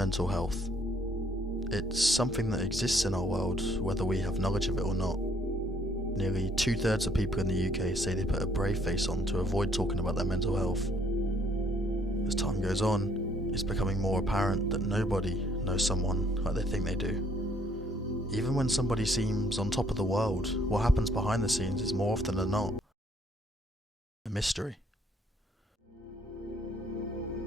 mental health. It's something that exists in our world, whether we have knowledge of it or not. Nearly 2/3 of people in the UK say they put a brave face on to avoid talking about their mental health. As time goes on, it's becoming more apparent that nobody knows someone like they think they do. Even when somebody seems on top of the world, what happens behind the scenes is more often than not a mystery.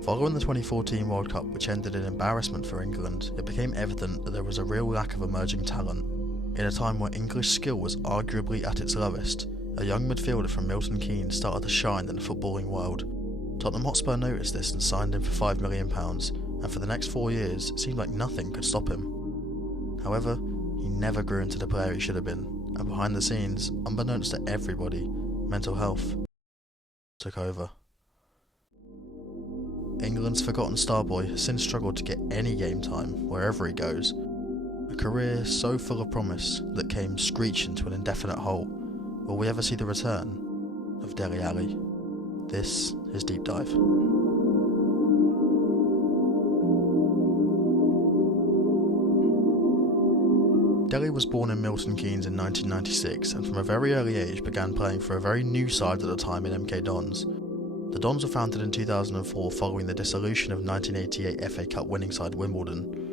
Following the 2014 World Cup, which ended in embarrassment for England, it became evident that there was a real lack of emerging talent. In a time where English skill was arguably at its lowest, a young midfielder from Milton Keynes started to shine in the footballing world. Tottenham Hotspur noticed this and signed him for £5 million, and for the next 4 years it seemed like nothing could stop him. However, he never grew into the player he should have been, and behind the scenes, unbeknownst to everybody, mental health took over. England's forgotten Starboy has since struggled to get any game time wherever he goes. A career so full of promise that came screeching to an indefinite halt. Will we ever see the return of Dele Alli? This is Deep Dive. Dele was born in Milton Keynes in 1996 and from a very early age began playing for a very new side at the time in MK Dons. The Dons were founded in 2004 following the dissolution of 1988 FA Cup winning side Wimbledon.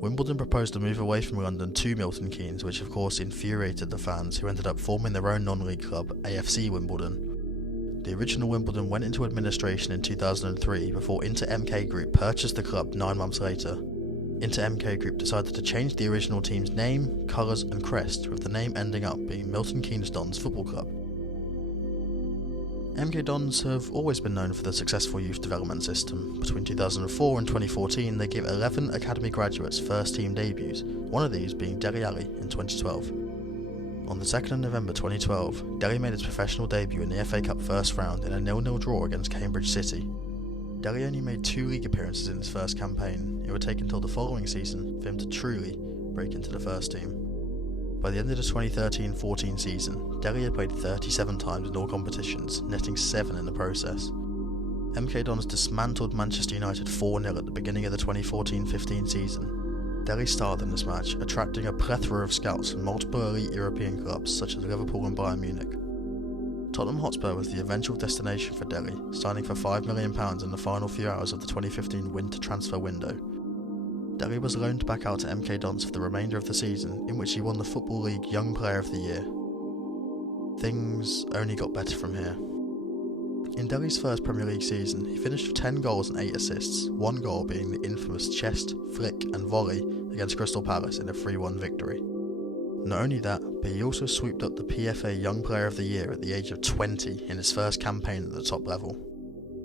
Wimbledon proposed to move away from London to Milton Keynes, which of course infuriated the fans, who ended up forming their own non-league club, AFC Wimbledon. The original Wimbledon went into administration in 2003 before Inter MK Group purchased the club 9 months later. Inter MK Group decided to change the original team's name, colours and crest, with the name ending up being Milton Keynes Dons Football Club. MK Dons have always been known for the successful youth development system. Between 2004 and 2014 they gave 11 academy graduates first team debuts, one of these being Dele Alli in 2012. On the 2nd of November 2012, Dele made his professional debut in the FA Cup first round in a 0-0 draw against Cambridge City. Dele only made 2 league appearances in his first campaign. It would take until the following season for him to truly break into the first team. By the end of the 2013-14 season, Dele had played 37 times in all competitions, netting 7 in the process. MK Dons dismantled Manchester United 4-0 at the beginning of the 2014-15 season. Dele starred in this match, attracting a plethora of scouts from multiple elite European clubs such as Liverpool and Bayern Munich. Tottenham Hotspur was the eventual destination for Dele, signing for £5 million in the final few hours of the 2015 winter transfer window. Dele was loaned back out to MK Dons for the remainder of the season, in which he won the Football League Young Player of the Year. Things only got better from here. In Dele's first Premier League season, he finished with 10 goals and 8 assists, one goal being the infamous chest, flick and volley against Crystal Palace in a 3-1 victory. Not only that, but he also swooped up the PFA Young Player of the Year at the age of 20 in his first campaign at the top level.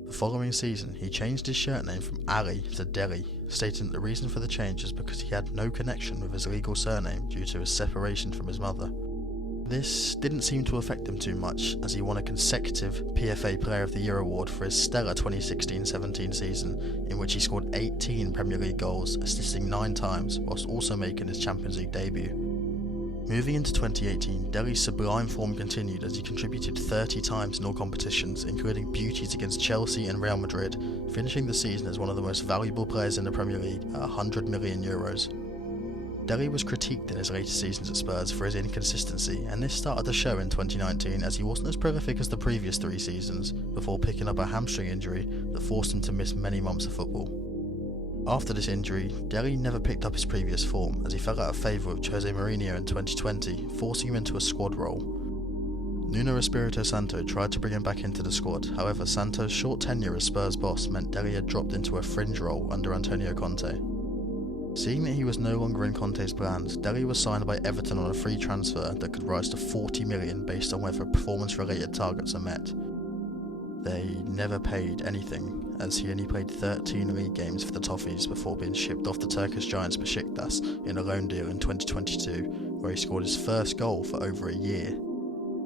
The following season, he changed his shirt name from Ali to Dele, stating that the reason for the change was because he had no connection with his legal surname due to his separation from his mother. This didn't seem to affect him too much, as he won a consecutive PFA Player of the Year award for his stellar 2016-17 season, in which he scored 18 Premier League goals, assisting 9 times, whilst also making his Champions League debut. Moving into 2018, Dele's sublime form continued as he contributed 30 times in all competitions, including beauties against Chelsea and Real Madrid, finishing the season as one of the most valuable players in the Premier League at €100 million. Dele was critiqued in his later seasons at Spurs for his inconsistency, and this started to show in 2019 as he wasn't as prolific as the previous 3 seasons, before picking up a hamstring injury that forced him to miss many months of football. After this injury, Dele never picked up his previous form as he fell out of favour with Jose Mourinho in 2020, forcing him into a squad role. Nuno Espirito Santo tried to bring him back into the squad, however Santo's short tenure as Spurs boss meant Dele had dropped into a fringe role under Antonio Conte. Seeing that he was no longer in Conte's plans, Dele was signed by Everton on a free transfer that could rise to £40 million based on whether performance-related targets are met. They never paid anything, as he only played 13 league games for the Toffees before being shipped off the Turkish giants Besiktas in a loan deal in 2022, where he scored his first goal for over a year.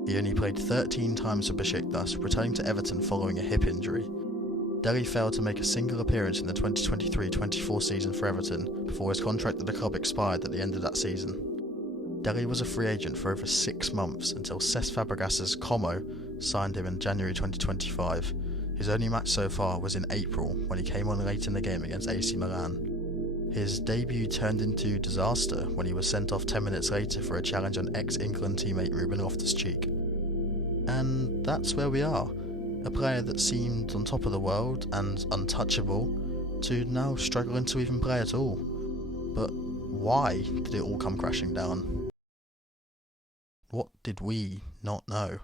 He only played 13 times for Besiktas, returning to Everton following a hip injury. Dele failed to make a single appearance in the 2023-24 season for Everton before his contract at the club expired at the end of that season. Dele was a free agent for over 6 months until Cesc Fabregas's Como signed him in January 2025. His only match so far was in April when he came on late in the game against AC Milan. His debut turned into disaster when he was sent off 10 minutes later for a challenge on ex-England teammate Ruben Loftus-Cheek. And that's where we are. A player that seemed on top of the world and untouchable to now struggling to even play at all. But why did it all come crashing down? What did we not know?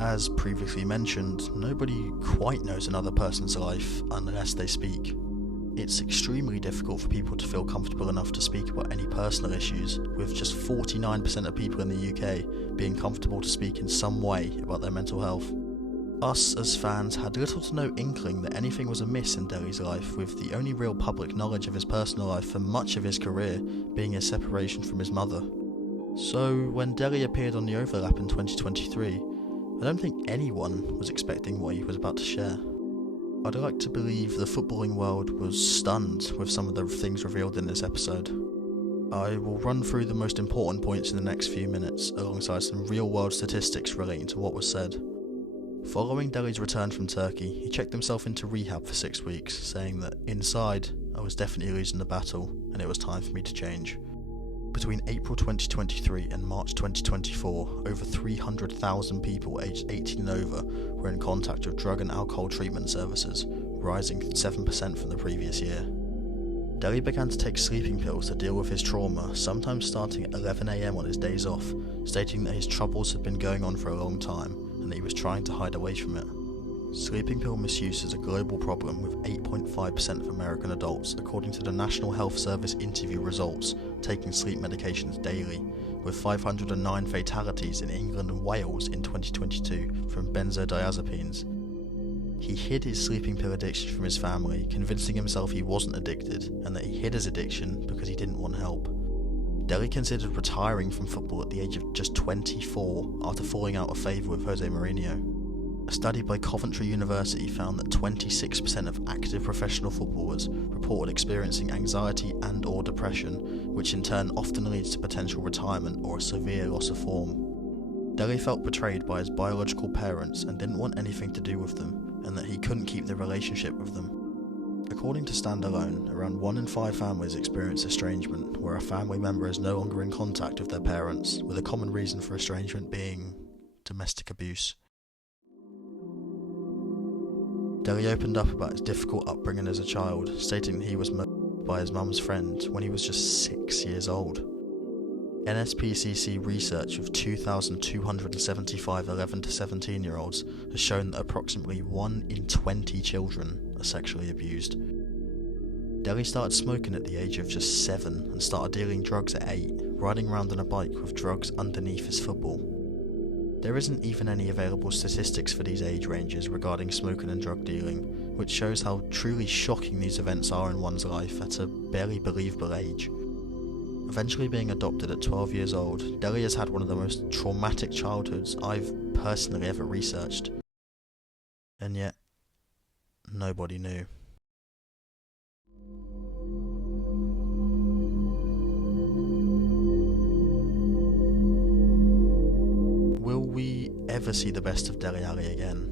As previously mentioned, nobody quite knows another person's life unless they speak. It's extremely difficult for people to feel comfortable enough to speak about any personal issues, with just 49% of people in the UK being comfortable to speak in some way about their mental health. Us as fans had little to no inkling that anything was amiss in Dele's life, with the only real public knowledge of his personal life for much of his career being his separation from his mother. So when Dele appeared on the Overlap in 2023, I don't think anyone was expecting what he was about to share. I'd like to believe the footballing world was stunned with some of the things revealed in this episode. I will run through the most important points in the next few minutes, alongside some real-world statistics relating to what was said. Following Dele's return from Turkey, he checked himself into rehab for 6 weeks, saying that inside, I was definitely losing the battle, and it was time for me to change. Between April 2023 and March 2024, over 300,000 people aged 18 and over were in contact with drug and alcohol treatment services, rising 7% from the previous year. Dele began to take sleeping pills to deal with his trauma, sometimes starting at 11 AM on his days off, stating that his troubles had been going on for a long time and that he was trying to hide away from it. Sleeping pill misuse is a global problem, with 8.5% of American adults, according to the National Health Service interview results, taking sleep medications daily, with 509 fatalities in England and Wales in 2022 from benzodiazepines. He hid his sleeping pill addiction from his family, convincing himself he wasn't addicted, and that he hid his addiction because he didn't want help. Dele considered retiring from football at the age of just 24 after falling out of favour with Jose Mourinho. A study by Coventry University found that 26% of active professional footballers reported experiencing anxiety and or depression, which in turn often leads to potential retirement or a severe loss of form. Dele felt betrayed by his biological parents and didn't want anything to do with them, and that he couldn't keep the relationship with them. According to Stand Alone, around 1 in 5 families experience estrangement, where a family member is no longer in contact with their parents, with a common reason for estrangement being domestic abuse. Dele opened up about his difficult upbringing as a child, stating that he was murdered by his mum's friend when he was just 6 years old. NSPCC research of 2,275 11 to 17 year olds has shown that approximately 1 in 20 children are sexually abused. Dele started smoking at the age of just 7 and started dealing drugs at 8, riding around on a bike with drugs underneath his football. There isn't even any available statistics for these age ranges regarding smoking and drug dealing, which shows how truly shocking these events are in one's life at a barely believable age. Eventually being adopted at 12 years old, Dele has had one of the most traumatic childhoods I've personally ever researched. And yet, nobody knew. Will we ever see the best of Dele Alli again?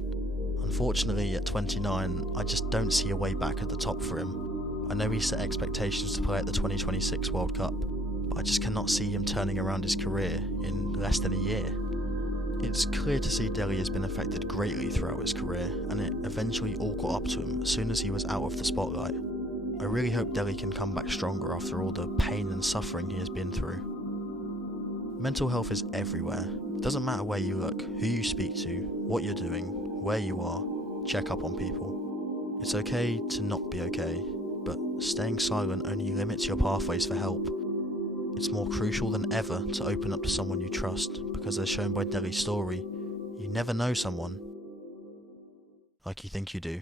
Unfortunately, at 29, I just don't see a way back at the top for him. I know he set expectations to play at the 2026 World Cup, but I just cannot see him turning around his career in less than a year. It's clear to see Dele has been affected greatly throughout his career, and it eventually all caught up to him as soon as he was out of the spotlight. I really hope Dele can come back stronger after all the pain and suffering he has been through. Mental health is everywhere. It doesn't matter where you look, who you speak to, what you're doing, where you are, check up on people. It's okay to not be okay, but staying silent only limits your pathways for help. It's more crucial than ever to open up to someone you trust, because as shown by Dele's story, you never know someone like you think you do.